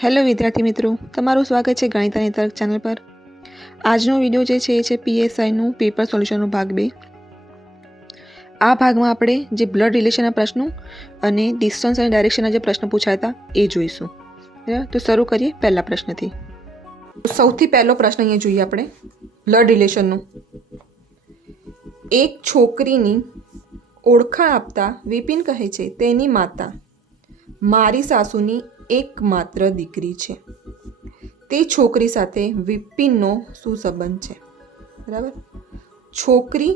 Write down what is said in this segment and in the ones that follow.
Hello વિદ્યાર્થી મિત્રો, તમારું સ્વાગત છે ગણિત અને તર્ક ચેનલ પર। આજનો વિડીયો જે છે એ છે પીએસઆઈનું પેપર સોલ્યુશનનું ભાગ 2। આ ભાગમાં આપણે જે બ્લડ રિલેશનના પ્રશ્નો અને ડિસ્ટન્સ અને ડાયરેક્શનના જે પ્રશ્નો પૂછાયા હતા એ જોઈશું। બરાબર, તો શરૂ કરીએ પહેલા પ્રશ્નથી। સૌથી પહેલો પ્રશ્ન અહીંયા જોઈએ આપણે બ્લડ રિલેશનનો। એક છોકરીની ઓળખાણ આપતા વિપિન કહે છે તેની માતા મારી સાસુની એકમાત્ર દીકરી છે। તે છોકરી સાથે વિપિનનો શું સંબંધ છે? બરાબર, છોકરી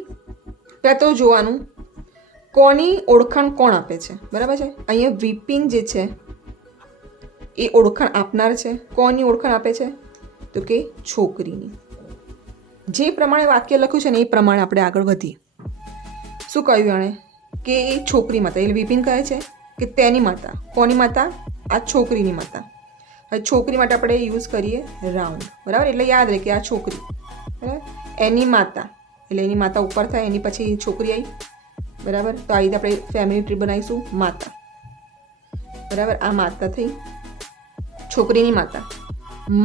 પહેલાં તો જોવાનું કોની ઓળખાણ કોણ આપે છે। બરાબર છે, અહીંયા વિપિન જે છે એ ઓળખાણ આપનાર છે। કોની ઓળખાણ આપે છે? તો કે છોકરીની। જે પ્રમાણે વાક્ય લખ્યું છે ને એ પ્રમાણે આપણે આગળ વધીએ। શું કહ્યું એણે કે એ છોકરી માતા, એટલે વિપિન કહે છે કે તેની માતા। કોની માતા? આ છોકરીની માતા। હવે છોકરી માટે આપણે યુઝ કરીએ રાઉન્ડ। બરાબર, એટલે યાદ રહે કે આ છોકરી, બરાબર, એની માતા, એટલે એની માતા ઉપર થાય, એની પછી છોકરી આવી। બરાબર, તો આ રીતે આપણે ફેમિલી ટ્રી બનાવીશું માતા। બરાબર, આ માતા થઈ, છોકરીની માતા।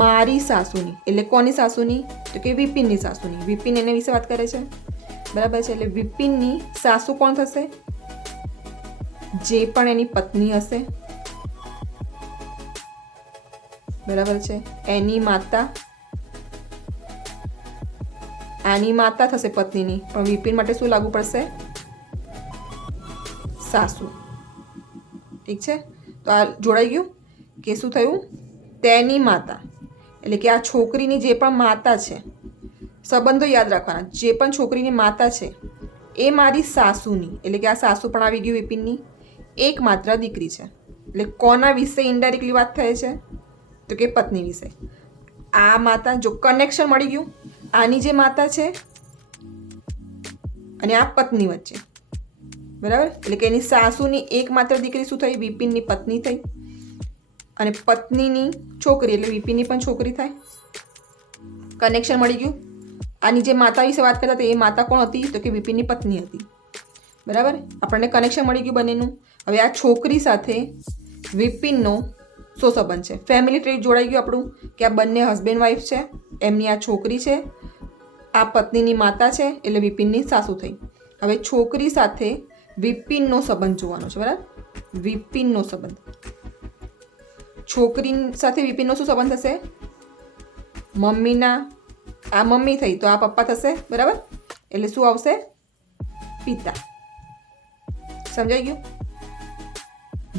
મારી સાસુની, એટલે કોની સાસુની? તો કે વિપિનની સાસુની। વિપિન એના વિશે વાત કરે છે। બરાબર છે, એટલે વિપિનની સાસુ કોણ થશે? જે પણ એની પત્ની હશે। બરાબર છે, એની માતા, આની માતા થશે પત્નીની, પણ વિપિન માટે શું લાગુ પડશે? સાસુ। ઠીક છે, તો આ જોડાઈ ગયું કે શું થયું? તેની માતા, એટલે કે આ છોકરીની જે પણ માતા છે, સંબંધો યાદ રાખવાના, જે પણ છોકરીની માતા છે એ મારી સાસુની, એટલે કે આ સાસુ પણ આવી ગયું વિપિનની, એકમાત્ર દીકરી છે। એટલે કોના વિશે ઇનડાયરેક્ટલી વાત થાય છે? તો કે પત્ની વિશે। આ માતા, જો કનેક્શન મળી ગયું, આની જે માતા છે અને આ પત્ની વચ્ચે, બરાબર, એટલે કે એની સાસુની એકમાત્ર દીકરી શું થઈ? વિપિનની પત્ની થઈ, અને પત્નીની છોકરી એટલે વિપિનની પણ છોકરી થાય। કનેક્શન મળી ગયું। આની જે માતા વિશે વાત કરતા હતા એ માતા કોણ હતી? તો કે વિપિનની પત્ની હતી। બરાબર, આપણને કનેક્શન મળી ગયું બંનેનું। હવે આ છોકરી સાથે વિપિનનો શું સંબંધ છે? ફેમિલી ટ્રી જોડાઈ ગયું આપણું કે આ બંને હસબન્ડ વાઈફ છે, એમની આ છોકરી છે, આ પત્નીની માતા છે, એટલે વિપિનની સાસુ થઈ। હવે છોકરી સાથે વિપિનનો સંબંધ જોવાનો છે। બરાબર, વિપિનનો સંબંધ, છોકરી સાથે વિપિનનો શું સંબંધ થશે? મમ્મીના, આ મમ્મી થઈ તો આ પપ્પા થશે। બરાબર, એટલે શું આવશે? પિતા। સમજાઈ ગયું?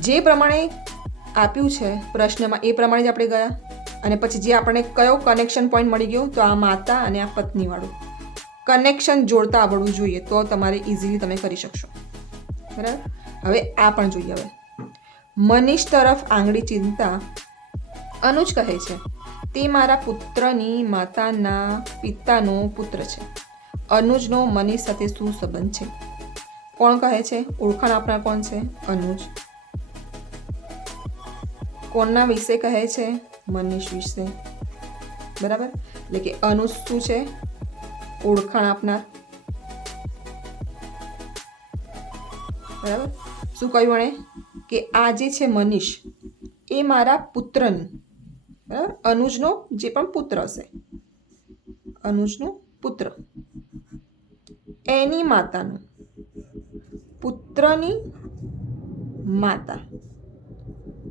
જે પ્રમાણે આપ્યું છે પ્રશ્નમાં એ પ્રમાણે જ આપણે ગયા, અને પછી જે આપણને કયો કનેક્શન પોઈન્ટ મળી ગયો? તો આ માતા અને આ પત્નીવાળું કનેક્શન જોડતા આવડવું જોઈએ, તો તમારે ઇઝીલી તમે કરી શકશો। બરાબર, હવે આ પણ જોઈએ। હવે મનીષ તરફ આંગળી ચીંધતા અનુજ કહે છે તે મારા પુત્રની માતાના પિતાનો પુત્ર છે। અનુજનો મનીષ સાથે શું સંબંધ છે? કોણ કહે છે? ઓળખાણ આપનાર કોણ છે? અનુજ। કોણના વિશે કહે છે? મનીષ વિશે। બરાબર, એટલે કે અનુજ શું છે? ઓળખાણ આપનાર। બરાબર, શું કહ્યું એણે કે આ જે છે મનીષ એ મારા પુત્રની, બરાબર, અનુજનો જે પણ પુત્ર હશે, અનુજનો પુત્ર, એની માતાનું, પુત્રની માતા,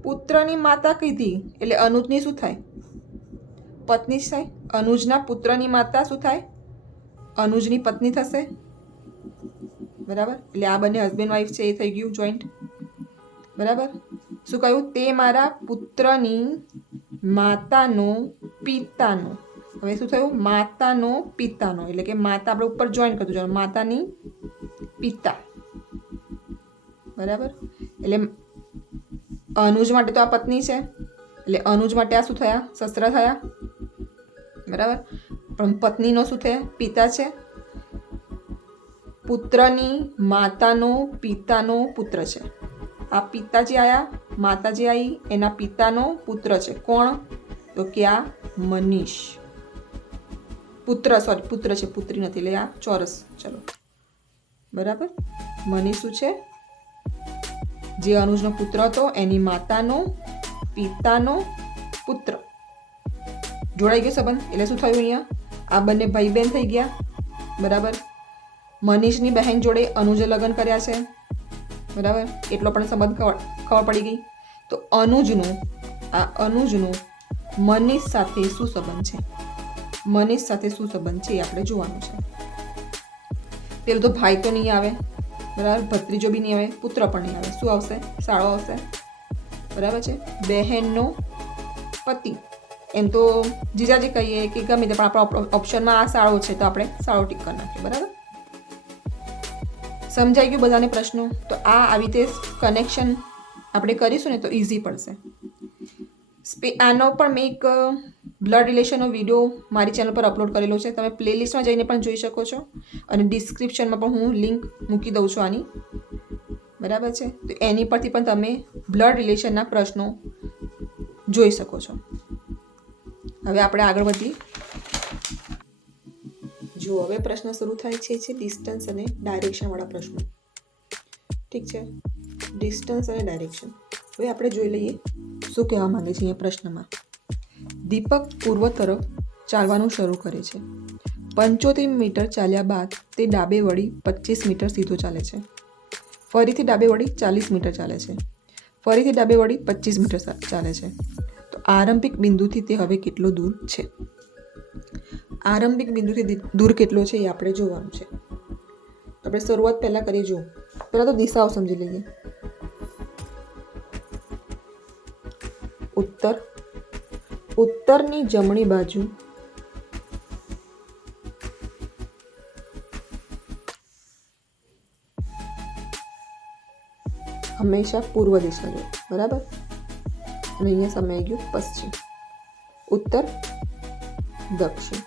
પુત્રની માતા કીધી એટલે અનુજની શું થાય? પત્ની જ થાય। અનુજના પુત્રની માતા શું થાય? અનુજની પત્ની થશે। બરાબર, એટલે આ બંને હસબન્ડ વાઈફ છે એ થઈ ગયું જોઈન્ટ। બરાબર, શું કહ્યું? તે મારા પુત્રની માતાનો પિતાનો, હવે શું થયું? માતાનો પિતાનો, એટલે કે માતા આપણે ઉપર જોઈન્ટ કરતું જવાનું, માતાની પિતા। બરાબર, એટલે અનુજ માટે તો આ પત્ની છે, એટલે અનુજ માટે આ શું થયા? સસરા થયા। બરાબર, પણ પત્નીનો શું થયા? પિતા છે। પુત્રની માતાનો પિતાનો પુત્ર છે। આ પિતા જે આયા, માતા જે આવી એના પિતાનો પુત્ર છે। કોણ? તો કે આ મનીષ। પુત્ર, સોરી પુત્ર છે, પુત્રી નથી, એટલે આ ચોરસ। ચલો, બરાબર, મનીષ શું છે? જે અનુજનો પુત્ર હતો એની માતાનો પિતાનો પુત્ર. જોડાઈ ગયો સંબંધ. એટલે શું થયું અહીંયા? આ બંને ભાઈ બહેન થઈ ગયા, બરાબર. મનીષની બહેન જોડે અનુજે લગ્ન કર્યા છે, બરાબર. એટલો પણ સંબંધ ખબર પડી ગઈ. તો અનુજનું મનીષ સાથે શું સંબંધ છે? મનીષ સાથે શું સંબંધ છે એ આપણે જોવાનું છે. પેલું તો ભાઈ તો નહીં આવે, બરાબર. ભત્રીજો બી નહીં આવે, પુત્ર પણ નહીં આવે. શું આવશે? સાળો આવશે, બરાબર છે. બહેનનો પતિ, એમ તો જીજાજી કહીએ કે ગમે તે, પણ આપણા ઓપ્શનમાં આ સાળો છે તો આપણે સાળો ટીક કરી નાખીએ, બરાબર. સમજાઈ ગયું બધાને પ્રશ્નો? તો આવી રીતે કનેક્શન આપણે કરીશું ને તો ઇઝી પડશે. આનો પણ મેં એક બ્લડ રિલેશનનો વિડીયો મારી ચેનલ પર અપલોડ કરેલો છે, તમે પ્લેલિસ્ટમાં જઈને પણ જોઈ શકો છો, અને ડિસ્ક્રિપ્શનમાં પણ હું લિંક મૂકી દઉં છું આની, બરાબર છે. તો એની પરથી પણ તમે બ્લડ રિલેશનના પ્રશ્નો જોઈ શકો છો. હવે આપણે આગળ વધીએ. જો હવે પ્રશ્ન શરૂ થાય છે ડિસ્ટન્સ અને ડાયરેક્શનવાળા પ્રશ્નો. ઠીક છે, ડિસ્ટન્સ અને ડાયરેક્શન. હવે આપણે જોઈ લઈએ શું કહેવા માંગે છે અહીંયા પ્રશ્નમાં. દીપક પૂર્વ તરફ ચાલવાનું શરૂ કરે છે. 75 મીટર ચાલ્યા બાદ તે ડાબે વળી 25 મીટર સીધો ચાલે છે. ફરીથી ડાબે વળી 40 મીટર ચાલે છે. ફરીથી ડાબે વળી 25 મીટર ચાલે છે. તો આરંભિક બિંદુથી તે હવે કેટલો દૂર છે? આરંભિક બિંદુથી દૂર કેટલો છે એ આપણે જોવાનું છે. આપણે શરૂઆત પહેલાં કરીએ. જો પહેલાં તો દિશાઓ સમજી લઈએ. ઉત્તરની જમણી બાજુ હંમેશા પૂર્વ દિશા લો, બરાબર. અને અહીંયા સમય ગયું પશ્ચિમ. ઉત્તર દક્ષિણ,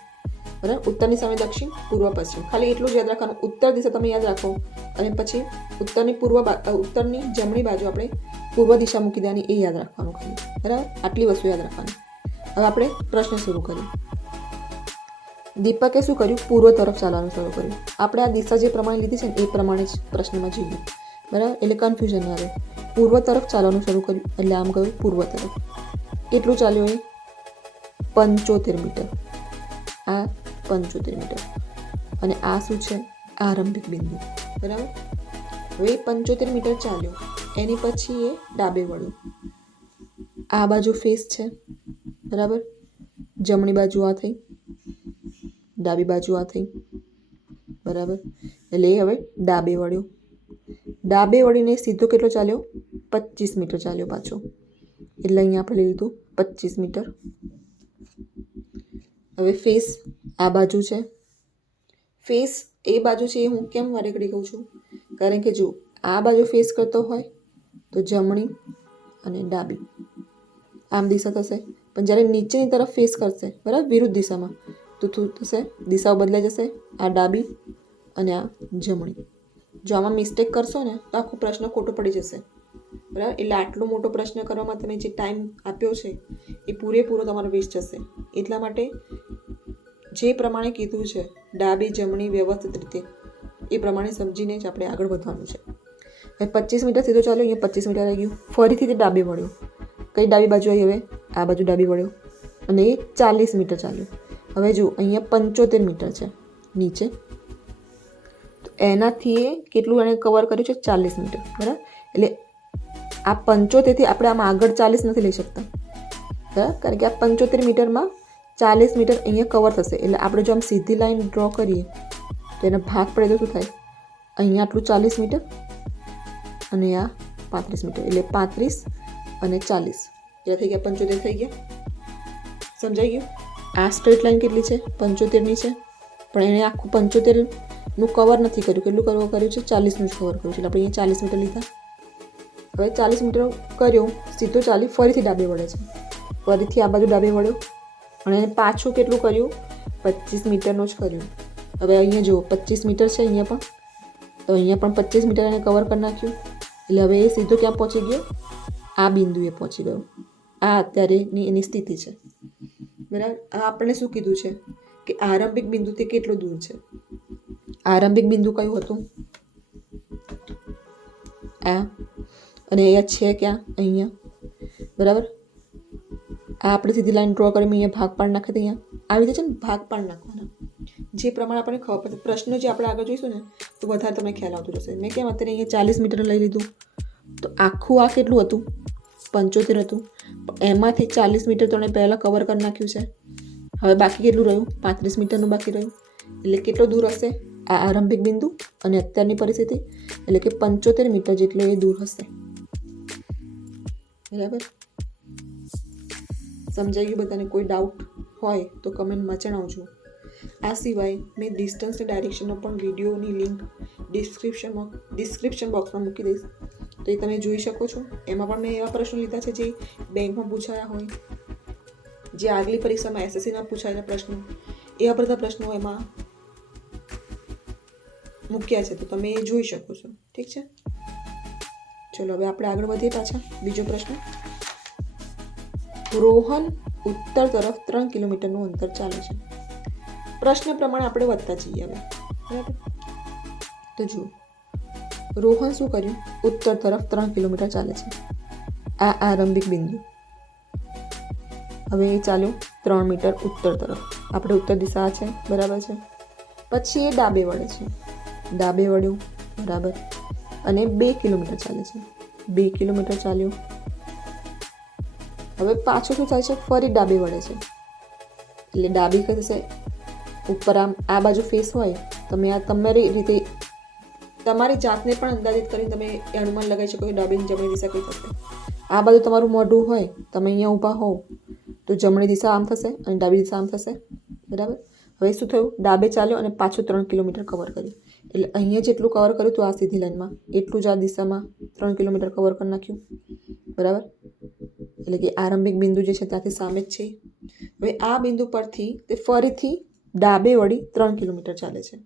બરાબર. ઉત્તરની સામે દક્ષિણ, પૂર્વ પશ્ચિમ. ખાલી એટલું જ યાદ રાખવાનું. ઉત્તર દિશા તમે યાદ રાખો, અને પછી ઉત્તરની જમણી બાજુ આપણે પૂર્વ દિશા મૂકી દેવાની, એ યાદ રાખવાનું ખાલી, બરાબર. આટલી વસ્તુ યાદ રાખવાની. હવે આપણે પ્રશ્ન શરૂ કરીએ. દીપકે શું કર્યું? પૂર્વ તરફ ચાલવાનું શરૂ કર્યું. આપણે આ દિશા જે પ્રમાણે લીધી છે ને એ પ્રમાણે જ પ્રશ્નમાં જઈએ, બરાબર. એટલે કન્ફ્યુઝન ના આવે. પૂર્વ તરફ ચાલવાનું શરૂ કર્યું એટલે આમ ગયું પૂર્વ તરફ. કેટલું ચાલ્યું? એ 75 મીટર. આ 75 મીટર. અને આ શું છે? આરંભિક બિંદુ, બરાબર. હવે 75 મીટર ચાલ્યો, એની પછી એ ડાબે વળ્યો. આ બાજુ ફેસ છે, બરાબર. જમણી બાજુ આ થઈ, ડાબી બાજુ આ થઈ, બરાબર. એટલે એ હવે ડાબે વળ્યો. ડાબે વળીને સીધો કેટલો ચાલ્યો? 25 મીટર ચાલ્યો પાછો. એટલે અહીંયા આપણે લઈ લીધું 25 મીટર. હવે ફેસ આ બાજુ છે. ફેસ એ બાજુ છે, એ હું કેમ વારે ઘડી કહું છું? કારણ કે જો આ બાજુ ફેસ કરતો હોય તો જમણી અને ડાબી આમ દિશા થશે, પણ જ્યારે નીચેની તરફ ફેસ કરશે, બરાબર, વિરુદ્ધ દિશામાં, તો શું થશે? દિશાઓ બદલાઈ જશે. આ ડાબી અને આ જમણી. જો આમાં મિસ્ટેક કરશો ને તો આખો પ્રશ્ન ખોટો પડી જશે, બરાબર. એટલે આટલો મોટો પ્રશ્ન કરવામાં તમે જે ટાઈમ આપ્યો છે એ પૂરેપૂરો તમારો વેસ્ટ જશે. એટલા માટે જે પ્રમાણે કીધું છે ડાબી જમણી વ્યવસ્થિત રીતે એ પ્રમાણે સમજીને જ આપણે આગળ વધવાનું છે. હવે 25 મીટર સીધો ચાલ્યો, અહીંયા 25 મીટર આવી ગયું. ફરીથી તે ડાબે વળ્યો. કઈ ડાબી બાજુ આવી? હવે આ બાજુ ડાબી વળ્યો અને એ 40 મીટર ચાલ્યો. હવે જો અહીંયા 75 મીટર છે નીચે, તો એનાથી એ કેટલું એને કવર કર્યું છે? 40 મીટર, બરાબર. એટલે આ 75થી આપણે આમાં આગળ 40 નથી લઈ શકતા, બરાબર, કારણ કે આ 75 મીટરમાં 40 મીટર અહીંયા કવર થશે. એટલે આપણે જો આમ સીધી લાઈન ડ્રો કરીએ તો એનો ભાગ પડે તો શું થાય? અહીંયા આટલું 40 મીટર અને આ 35 મીટર. એટલે 35 અને 40 એટલે થઈ ગયા 75 થઈ ગયા. સમજાઈ ગયું? આ સ્ટ્રેટ લાઈન કેટલી છે? 75ની છે, પણ એણે આખું 75નું કવર નથી કર્યું. કેટલું કર્યું છે? 40નું જ કવર કર્યું છે. એટલે આપણે અહીંયા 40 મીટર લીધા. હવે 40 મીટર કર્યો, સીધો ચાલી ફરીથી ડાબે વળે છે. ફરીથી આ બાજુ ડાબે વળ્યો અને એને પાછું કેટલું કર્યું? 25 મીટરનું જ કર્યું. હવે અહીંયા જુઓ 25 મીટર છે અહીંયા પણ, તો અહીંયા પણ 25 મીટર એને કવર કરી નાખ્યું. એટલે હવે એ સીધો ક્યાં પહોંચી ગયો? આ બિંદુએ પહોંચી ગયો. આ અત્યારેની એની સ્થિતિ છે, બરાબર. આ આપણને શું કીધું છે કે આરંભિક બિંદુથી કેટલું દૂર છે? આરંભિક બિંદુ કયું હતું? આ. અને અહીંયા છે ક્યાં? અહીંયા, બરાબર. આ આપણે સીધી લાઈન ડ્રો કરી અહીંયા ભાગ પાડ નાખી દઈએ. આવી રીતે છે ને ભાગ પાડ નાખવાના, જે પ્રમાણે આપણને ખબર પડે. પ્રશ્નો જે આપણે આગળ જોઈશું ને તો વધારે તમને ખ્યાલ આવતો જશે. મેં કેમ અત્યારે અહીંયા 40 મીટર લઈ લીધું, તો આખું આ કેટલું હતું? 75 હતું. એમાંથી 40 મીટર તો આપણે પહેલાં કવર કરી નાખ્યું છે. હવે બાકી કેટલું રહ્યું? 35 મીટરનું બાકી રહ્યું. એટલે કેટલો દૂર હશે આ આરંભિક બિંદુ અને અત્યારની પરિસ્થિતિ? એટલે કે 75 મીટર જેટલો એ દૂર હશે. બરાબર, સમજાઈ ગયું બધાને? કોઈ ડાઉટ હોય તો કમેન્ટમાં જણાવજો. આ સિવાય મેં ડિસ્ટન્સની ડાયરેક્શનનો પણ વિડીયોની લિંક ડિસ્ક્રિપ્શન બોક્સમાં મૂકી દઈશ, તો એ તમે જોઈ શકો છો. એમાં પણ મેં એવા પ્રશ્નો લીધા છે જે બેંકમાં પૂછાયા હોય, જે આગલી પરીક્ષામાં એસએસસીમાં પૂછાયેલા પ્રશ્નો, એવા બધા પ્રશ્નો એમાં મૂક્યા છે, તો તમે એ જોઈ શકો છો. ઠીક છે, ચલો હવે આપણે આગળ વધીએ પાછા. બીજો પ્રશ્ન, રોહન ઉત્તર તરફ 3 કિલોમીટરનું અંતર ચાલે છે. પ્રશ્ન પ્રમાણે આપણે વધતા જઈએ હવે. બરાબર, તો જુઓ, રોહન શું કર્યું? ઉત્તર તરફ 3 કિલોમીટર ચાલે છે. આ આરંભિક બિંદુ. હવે એ ચાલ્યો 3 મીટર ઉત્તર તરફ. આપણે ઉત્તર દિશા છે, બરાબર છે. પછી એ ડાબે વળે છે, ડાબે વળ્યું, બરાબર, અને 2 કિલોમીટર ચાલે છે. 2 કિલોમીટર ચાલ્યો. હવે પાછું શું થાય છે? ફરી ડાબે વળે છે. એટલે ડાબી કઈ થશે? ઉપર આમ આ બાજુ ફેસ હોય, તમે આ તમારી રીતે તમારી જાતને પણ અંદાજિત કરીને તમે એ અનુમાન લગાવી શકો કે ડાબી જમણી દિશા કઈ થશે. આ બાજુ તમારું મોઢું હોય, તમે અહીંયા ઊભા હોવ તો જમણી દિશા આમ થશે અને ડાબી દિશા આમ થશે. બરાબર, હવે શું થયું? ડાબે ચાલ્યો અને પાછું 3 કિલોમીટર કવર કર્યું. એટલે અહીંયા જેટલું કવર કર્યું હતું આ સીધી લાઈનમાં, એટલું જ આ દિશામાં 3 કિલોમીટર કવર કરી નાખ્યું. બરાબર, એટલે કે આરંભિક બિંદુ જે છે ત્યાંથી સામે જ છે. હવે આ બિંદુ પરથી તે ફરીથી ડાબે વળી 3 કિલોમીટર ચાલે છે.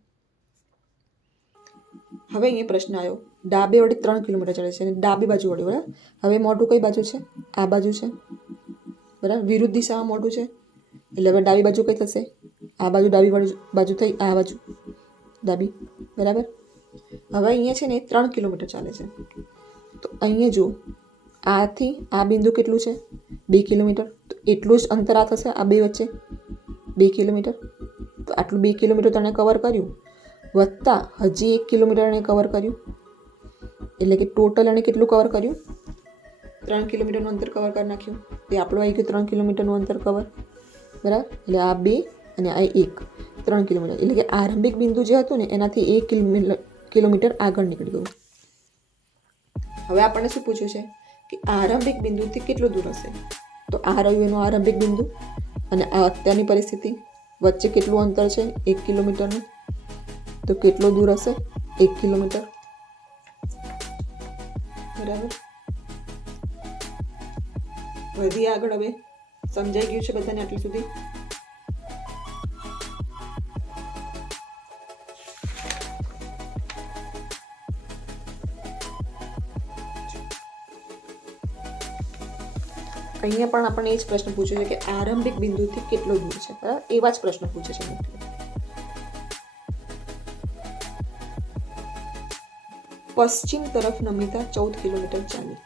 હવે અહીંયા પ્રશ્ન આવ્યો, ડાબે વળી 3 કિલોમીટર ચાલે છે અને ડાબી બાજુ વળી. બરાબર, હવે મોઢું કઈ બાજુ છે? આ બાજુ છે. બરાબર, વિરુદ્ધ દિશામાં મોઢું છે. એટલે હવે ડાબી બાજુ કઈ થશે? આ બાજુ ડાબી બાજુ થઈ, આ બાજુ ડાબી. બરાબર, હવે અહીંયા છે ને 3 કિલોમીટર ચાલે છે. તો અહીંયા જુઓ, આથી આ બિંદુ કેટલું છે? 2 કિલોમીટર. તો એટલું જ અંતર આ થશે આ બે વચ્ચે, 2 કિલોમીટર. તો આટલું 2 કિલોમીટર તને કવર કર્યું, વત્તા હજી 1 કિલોમીટર એને કવર કર્યું. એટલે કે ટોટલ એને કેટલું કવર કર્યું? 3 કિલોમીટરનું અંતર કવર કરી નાખ્યું. તે આપણું આવી ગયું 3 કિલોમીટરનું અંતર કવર. બરાબર, એટલે આ 2 અને આ 1, 3 કિલોમીટર. એટલે કે આરંભિક બિંદુ જે હતું ને એનાથી 1 કિલોમીટર આગળ નીકળી ગયું. હવે આપણને શું પૂછ્યું છે કે આરંભિક બિંદુથી કેટલું દૂર હશે? તો આ રહ્યું એનું આરંભિક બિંદુ અને આ અત્યારની પરિસ્થિતિ વચ્ચે કેટલું અંતર છે? 1 કિલોમીટરનું. તો કેટલો દૂર હશે? 1 કિલોમીટર. બરાબર, વધી આગળ. હવે સમજાઈ ગયું છે બધાને આટલું સુધી? અહીંયા પણ આપણને એ જ પ્રશ્ન પૂછ્યો છે કે આરંભિક બિંદુથી કેટલો દૂર છે. બરાબર, એવા જ પ્રશ્નો પૂછે છે. પશ્ચિમ તરફ નમિતા 14 કિલોમીટર ચાલી.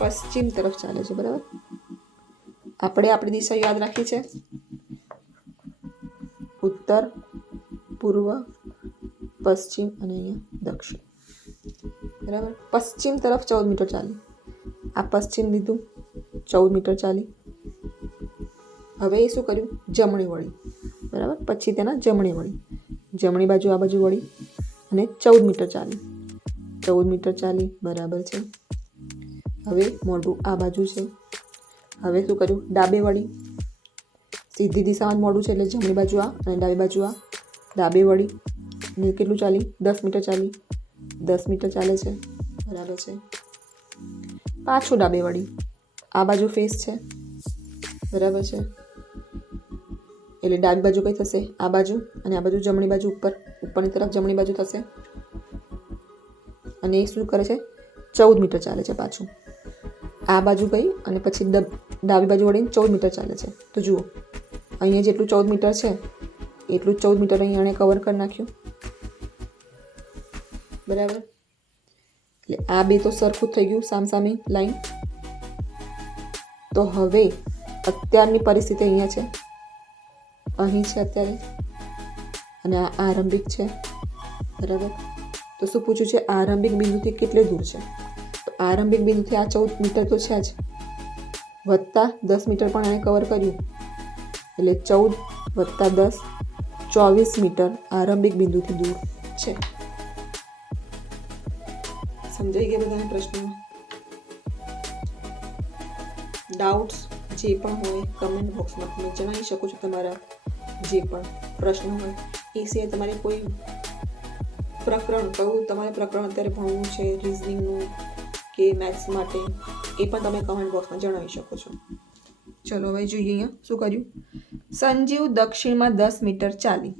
પશ્ચિમ તરફ ચાલે છે. બરાબર, આપણે આપણી દિશા યાદ રાખી છે, ઉત્તર, પૂર્વ, પશ્ચિમ અને અહીંયા દક્ષિણ. બરાબર, પશ્ચિમ તરફ 14 મીટર ચાલી. આ પશ્ચિમ લીધું, 14 મીટર ચાલી. હવે એ શું કર્યું? જમણી વળી. બરાબર, પછી તેના જમણી વળી, જમણી બાજુ આ બાજુ વળી અને 14 મીટર ચાલી. 14 મીટર ચાલી. બરાબર છે. હવે મોઢું આ બાજુ છે. હવે શું કર્યું? ડાબે વળી. સીધી દિશામાં મોઢું છે એટલે જમણી બાજુ આ અને ડાબી બાજુ આ. ડાબે વળી ને કેટલું ચાલી? 10 મીટર ચાલી. 10 મીટર ચાલે છે. બરાબર છે. પાછું ડાબે વળી. આ બાજુ ફેસ છે. બરાબર છે, એટલે ડાબી બાજુ કઈ થશે? આ બાજુ. અને આ બાજુ જમણી બાજુ ઉપરની તરફ જમણી બાજુ થશે. અને એ શું કરે છે? 14 મીટર ચાલે છે પાછું. આ બાજુ ગઈ અને પછી ડાબી બાજુ વળીને 14 મીટર ચાલે છે. તો જુઓ, અહીંયા જેટલું 14 મીટર છે એટલું જ 14 મીટર અહીંયા એણે કવર કરી નાખ્યું. બરાબર, એટલે આ બે તો સરખું થઈ ગયું, સામસામી લાઈન. તો હવે અત્યારની પરિસ્થિતિ અહીંયા છે, અહીં છે અત્યારે, અને આ આરંભિક છે, બરાબર. તો શું પૂછ્યું છે? આરંભિક બિંદુથી કેટલે દૂર છે? તો આરંભિક બિંદુથી આ 14 મીટર તો છે જ, વત્તા 10 મીટર પણ એણે કવર કર્યું, એટલે 14 + 10 24 મીટર આરંભિક બિંદુથી દૂર છે. સમજાઈ ગયા બધાને પ્રશ્નમાં? ડાઉટ્સ જે પણ હોય કમેન્ટ બોક્સમાં તમે જણાવી શકો છો. તમારા જે પણ પ્રશ્ન હોય એ સિવાય તમારે કોઈ પ્રકરણ, કયું તમારે પ્રકરણ અત્યારે ભણવું છે રિઝનિંગનું કે મેથ્સ માટે, એ પણ તમે કમેન્ટ બોક્સમાં જણાવી શકો છો. ચલો હવે જોઈએ અહીંયા શું કર્યું. સંજીવ દક્ષિણમાં 10 મીટર ચાલી,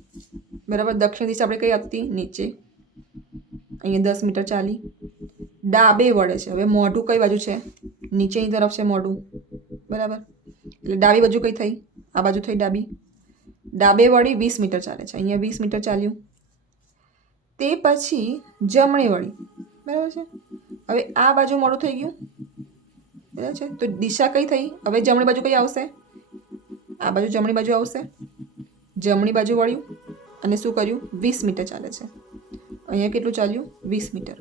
બરાબર. દક્ષિણ દિશા આપણે કઈ હતી? નીચે. અહીંયા 10 મીટર ચાલી. ડાબે વળે છે. હવે મોઢું કઈ બાજુ છે? નીચેની તરફ છે મોઢું, બરાબર. એટલે ડાબી બાજુ કઈ થઈ? આ બાજુ થઈ ડાબી. ડાબે વળી 20 મીટર ચાલે છે. અહીંયા 20 મીટર ચાલ્યું. તે પછી જમણે વળી, બરાબર છે. હવે આ બાજુ મોડું થઈ ગયું, બરાબર છે. તો દિશા કઈ થઈ? હવે જમણી બાજુ કઈ આવશે? આ બાજુ જમણી બાજુ આવશે. જમણી બાજુ વળ્યું અને શું કર્યું? 20 મીટર ચાલે છે. અહીંયા કેટલું ચાલ્યું? 20 મીટર.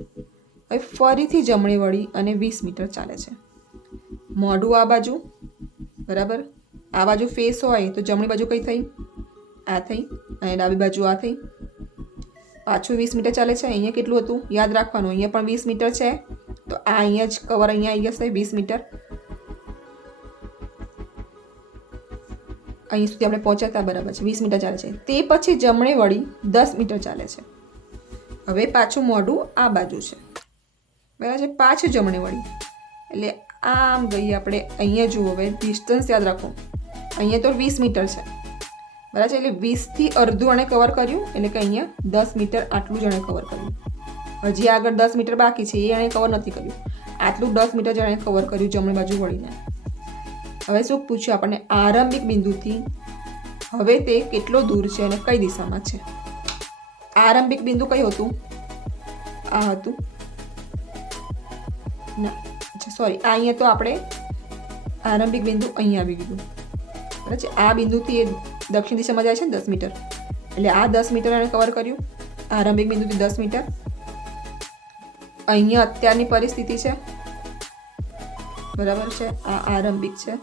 હવે ફરીથી જમણી વળી અને 20 મીટર ચાલે છે. મોઢું આ બાજુ, બરાબર. આ બાજુ ફેસ હોય તો જમણી બાજુ કઈ થઈ? આ થઈ. અને ડાબી બાજુ આ થઈ. પાછું 20 મીટર ચાલે છે. અહીંયા કેટલું હતું? યાદ રાખવાનું, અહીંયા પણ 20 મીટર છે. તો આ અહીંયા જ કવર અહીંયા આવી જશે 20 મીટર. અહીં સુધી આપણે પહોંચ્યા, બરાબર છે. 20 મીટર ચાલે છે. તે પછી જમણે વળી 10 મીટર ચાલે છે. હવે પાછું મોઢું આ બાજુ છે, બરાબર છે. પાછું જમણે વળી એટલે આમ ગઈ આપણે. અહીંયા જુઓ, હવે ડિસ્ટન્સ યાદ રાખો. અહીંયા તો 20 મીટર છે, બરાબર છે. એટલે 20થી અડધું એણે કવર કર્યું, એટલે કે અહીંયા 10 મીટર આટલું જ એણે કવર કર્યું. હજી આગળ 10 મીટર બાકી છે, એ એણે કવર નથી કર્યું. આટલું 10 મીટર એણે કવર કર્યું જમણી બાજુ વળીને. હવે શું પૂછ્યું આપણને? આરંભિક બિંદુથી હવે તે કેટલો દૂર છે અને કઈ દિશામાં છે? આરંભિક બિંદુ કયું હતું? આ હતું ના, સોરી, આ અહીંયા તો આપણે આરંભિક બિંદુ અહીંયા આવી ગયું, બરાબર છે. આ બિંદુથી એ દક્ષિણ દિશામાં જાય છે ને 10 મીટર, એટલે આ 10 મીટર એણે કવર કર્યું. આરંભિક બિંદુથી 10 મીટર. અહીંયા અત્યારની પરિસ્થિતિ છે, બરાબર છે. આ આરંભિક છે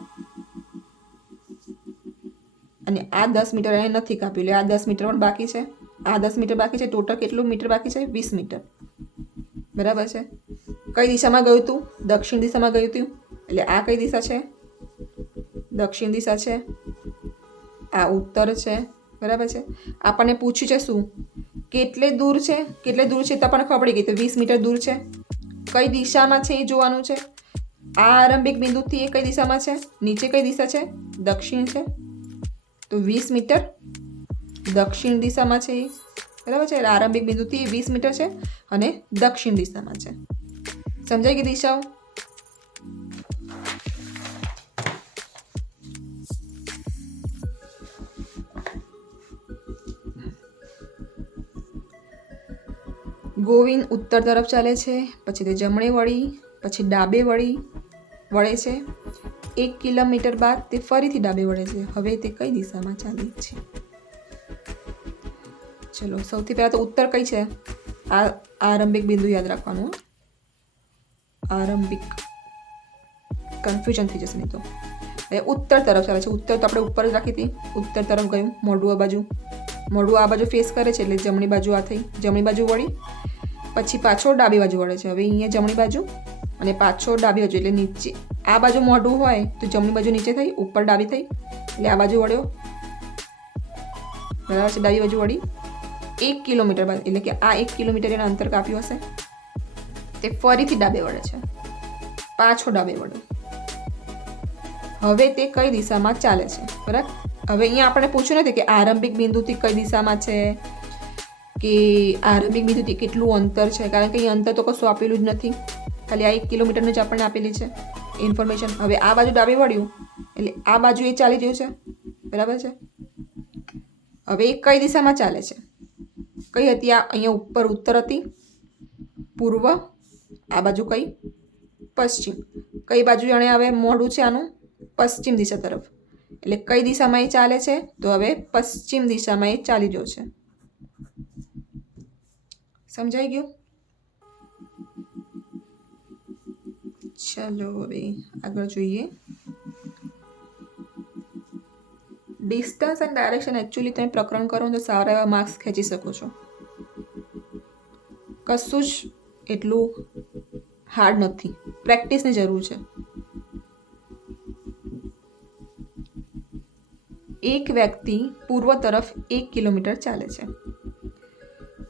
અને આ 10 મીટર એને નથી કાપ્યું, એટલે આ 10 મીટર પણ બાકી છે. આ 10 મીટર બાકી છે. ટોટલ કેટલું મીટર બાકી છે? 20 મીટર, બરાબર છે. કઈ દિશામાં ગયું હતું? દક્ષિણ દિશામાં ગયું હતું. એટલે આ કઈ દિશા છે? દક્ષિણ દિશા છે. આ ઉત્તર છે, બરાબર છે. આપણને પૂછ્યું છે શું? કેટલે દૂર છે? કેટલે દૂર છે તો આપણને ખબર પડી ગઈ. તો 20 મીટર દૂર છે. કઈ દિશામાં છે એ જોવાનું છે. આ આરંભિક બિંદુથી એ કઈ દિશામાં છે? નીચે કઈ દિશા છે? દક્ષિણ છે. તો 20 મીટર દક્ષિણ દિશામાં છે એ, બરાબર છે. આરંભિક બિંદુથી 20 મીટર છે અને દક્ષિણ દિશામાં છે. સમજાઈ ગઈ દિશાઓ? ગોવિંદ ઉત્તર તરફ ચાલે છે, પછી તે જમણે વળી, પછી ડાબે વળે છે. 1 કિલોમીટર બાદ તે ફરીથી ડાબે વળે છે. હવે તે કઈ દિશામાં ચાલે છે? ચલો, સૌથી પહેલા તો ઉત્તર કઈ છે? આ આરંભિક બિંદુ યાદ રાખવાનું. આરંભિક, કન્ફ્યુઝન થઈ જશે નહીં તો. હવે ઉત્તર તરફ ચાલે છે. ઉત્તર તો આપણે ઉપર જ રાખી હતી. ઉત્તર તરફ ગયું. મોઢું આ બાજુ, મોઢું આ બાજુ ફેસ કરે છે, એટલે જમણી બાજુ આ થઈ. જમણી બાજુ વળી, પછી પાછો ડાબી બાજુ વળે છે. હવે અહીંયા જમણી બાજુ અને પાછો ડાબી બાજુ, એટલે નીચે. આ બાજુ મોઢું હોય તો જમણી બાજુ નીચે થઈ, ઉપર ડાબી થઈ, એટલે આ બાજુ વળ્યો, બરાબર છે. ડાબી બાજુ વળી 1 કિલોમીટર બાદ, એટલે કે આ 1 કિલોમીટર એના અંતર કાપ્યું હશે. તે ફરીથી ડાબે વળે છે, પાછો ડાબે વળે. હવે તે કઈ દિશામાં ચાલે છે? બરાબર. હવે અહીંયા આપણે પૂછ્યું નથી કે આરંભિક બિંદુથી કઈ દિશામાં છે, કે આરંભિક બિંદુથી કેટલું અંતર છે, કારણ કે અહીં અંતર તો કશું આપેલું જ નથી. ખાલી આ 1 કિલોમીટરનું જ આપણને આપેલી છે ઇન્ફોર્મેશન. હવે આ બાજુ ડાબે વળ્યું એટલે આ બાજુ એ ચાલી રહ્યું છે, બરાબર છે. હવે એ કઈ દિશામાં ચાલે છે? કઈ હતી? આ અહીંયા ઉપર ઉત્તર હતી, પૂર્વ. આ બાજુ કઈ? પશ્ચિમ. કઈ બાજુ જાણે હવે મોઢું છે આનું? પશ્ચિમ દિશા તરફ, એટલે કઈ દિશામાં એ ચાલે છે? તો હવે પશ્ચિમ દિશામાં એ ચાલી રહ્યો છે. સમજાઈ ગયું? ચલો હવે આગળ જોઈએ. ડિસ્ટન્સ એન્ડ ડાયરેક્શન એકચ્યુઅલી તમે પ્રકરણ કરો તો સારા એવા માર્ક્સ ખેંચી શકો છો. કશું જ એટલું હાર્ડ નથી, પ્રેક્ટિસની જરૂર છે. એક વ્યક્તિ પૂર્વ તરફ 1 કિલોમીટર ચાલે છે.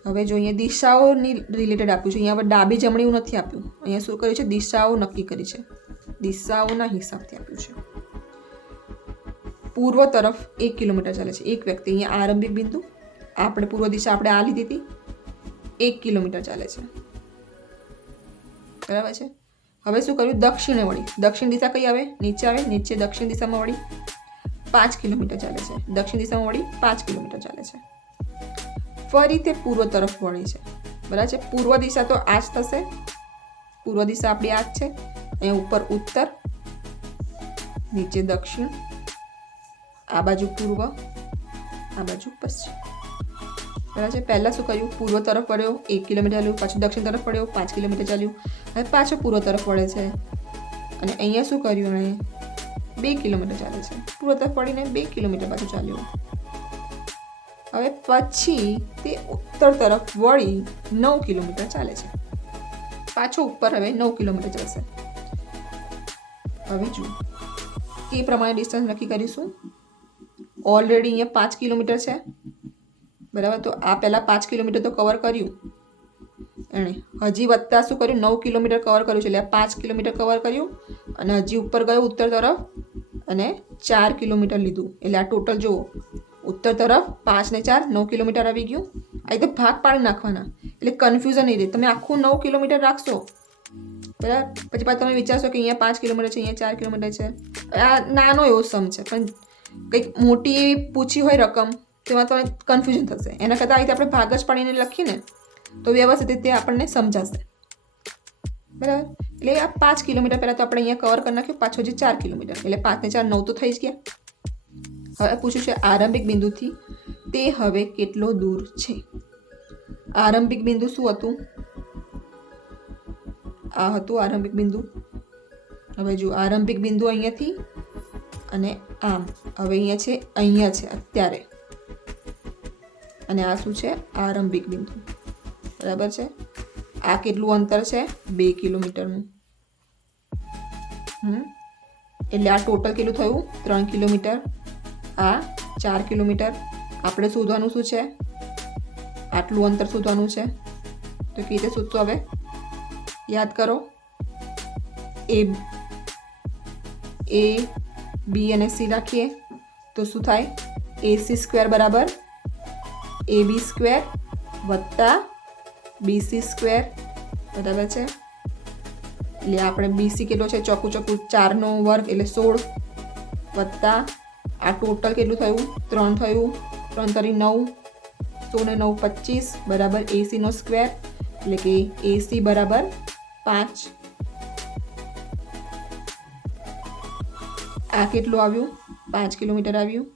હવે જો અહીંયા દિશાઓની રિલેટેડ આપ્યું છે, અહીંયા હવે ડાબી જમણી એવું નથી આપ્યું. અહીંયા શું કર્યું છે? દિશાઓ નક્કી કરી છે, દિશાઓના હિસાબથી આપ્યું છે. પૂર્વ તરફ 1 કિલોમીટર ચાલે છે એક વ્યક્તિ. અહીંયા આરંભિક બિંદુ, આપણે પૂર્વ દિશા આપણે આ લીધી હતી, 1 કિલોમીટર ચાલે છે. બરાબર છે. હવે શું કર્યું? દક્ષિણે વળી. દક્ષિણ દિશા કઈ આવે? નીચે આવે. નીચે દક્ષિણ દિશામાં વળી 5 કિલોમીટર ચાલે છે. દક્ષિણ દિશામાં વળી 5 કિલોમીટર ચાલે છે. ફરી તે પૂર્વ તરફ વળી છે. બરાબર છે. પૂર્વ દિશા તો આ જ થશે. પૂર્વ દિશા આપણી આ જ છે. અહીંયા ઉપર ઉત્તર, નીચે દક્ષિણ, આ બાજુ પૂર્વ, આ બાજુ પશ્ચિમ. બરાબર છે. પહેલાં શું કર્યું? પૂર્વ તરફ વળ્યો, 1 કિલોમીટર ચાલ્યું. પાછું દક્ષિણ તરફ વળ્યો, 5 કિલોમીટર ચાલ્યું. હવે પાછો પૂર્વ તરફ વળે છે અને અહીંયા શું કર્યું? એણે 2 કિલોમીટર ચાલે છે. પૂર્વ તરફ વળીને 2 કિલોમીટર પાછું ચાલ્યું. હવે પછી તે ઉત્તર તરફ વળી 9 કિલોમીટર ચાલે છે. પાછો ઉપર હવે 9 કિલોમીટર ચાલશે. હવે જુઓ તે પ્રમાણે ડિસ્ટન્સ નક્કી કરીશું. ઓલરેડી અહીંયા 5 કિલોમીટર છે. બરાબર. તો આ પહેલાં 5 કિલોમીટર તો કવર કર્યું એણે. હજી વધતા શું કર્યું? 9 કિલોમીટર કવર કર્યું છે. એટલે 5 કિલોમીટર કવર કર્યું અને હજી ઉપર ગયો ઉત્તર તરફ અને 4 કિલોમીટર લીધું. એટલે આ ટોટલ જુઓ, ઉત્તર તરફ 5 ને 4 9 કિલોમીટર આવી ગયું. આ તો ભાગ પાડી નાખવાના એટલે કન્ફ્યુઝન નહીં રહે. તમે આખું 9 કિલોમીટર રાખશો, બરાબર, પછી પાછું તમે વિચારશો કે અહીંયા 5 કિલોમીટર છે, અહીંયા 4 કિલોમીટર છે. આ નાનો એવો સમ છે, પણ કંઈક મોટી એવી પૂછી હોય રકમ, તેમાં તમને કન્ફ્યુઝન થશે. એના કરતાં આ રીતે આપણે ભાગ જ પાડીને લખીએ ને તો વ્યવસ્થિત રીતે આપણને સમજાશે. બરાબર. એટલે આ 5 કિલોમીટર પહેલાં તો આપણે અહીંયા કવર કરી નાખ્યું. પાછો જે 4 કિલોમીટર, એટલે 5 ને 4 9 તો થઈ જ ગયા. હવે પૂછ્યું છે આરંભિક બિંદુથી તે હવે કેટલો દૂર છે? આરંભિક બિંદુ શું હતું? આ હતું આરંભિક બિંદુ. હવે જો આરંભિક બિંદુ અહીંયાથી અને આમ, હવે અહીંયા છે અત્યારે, અને આ શું છે? આરંભિક બિંદુ. બરાબર છે. આ કેટલું અંતર છે? 2 કિલોમીટરનું. એટલે આ ટોટલ કેટલું થયું? 3 કિલોમીટર. આ 4 કિલોમીટર. આપણે શોધવાનું શું છે? આટલું અંતર શોધવાનું છે. તો કેવી રીતે શોધશો? હવે યાદ કરો. એ બી અને સી રાખીએ તો શું થાય? AC² બરાબર AB² વત્તા BC². બરાબર છે. એટલે આપણે BC કેટલો છે? ચોખ્ખું 4નો વર્ગ એટલે 16 વત્તા આ ટોટલ કેટલું થયું? 3 થયું. 3 તરી 9, 16 ને 9 25 બરાબર AC² એટલે કે AC બરાબર 5. આ કેટલું આવ્યું? 5 કિલોમીટર આવ્યું.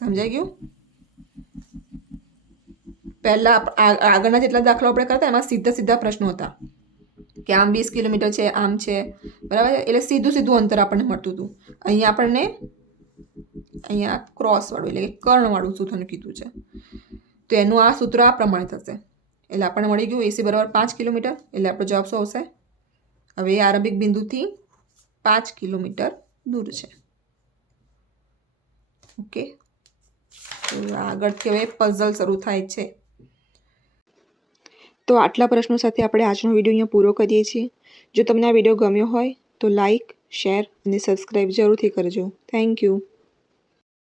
સમજાઈ ગયું? પહેલાં આગળના જેટલા દાખલાઓ આપણે કરતા એમાં સીધા પ્રશ્નો હતા કે આમ 20 કિલોમીટર છે, આમ છે. બરાબર. એટલે સીધું અંતર આપણને મળતું હતું. અહીંયા ક્રોસવાળું એટલે કે કર્ણવાળું સૂત્રનું કીધું છે. તો એનું આ સૂત્ર આ પ્રમાણે થશે. એટલે આપણને મળી ગયું AC બરાબર 5 કિલોમીટર. એટલે આપણો જવાબ શું આવશે? હવે આરંભિક બિંદુથી 5 કિલોમીટર દૂર છે. ઓકે. આગળથી હવે પઝલ શરૂ થાય છે. તો આટલા પ્રશ્નો સાથે આપણે આજનો વિડીયો અહીંયા પૂરો કરીએ છીએ. જો તમને આ વિડીયો ગમ્યો હોય તો લાઈક, શેર અને સબસ્ક્રાઈબ જરૂરથી કરજો. Thank you.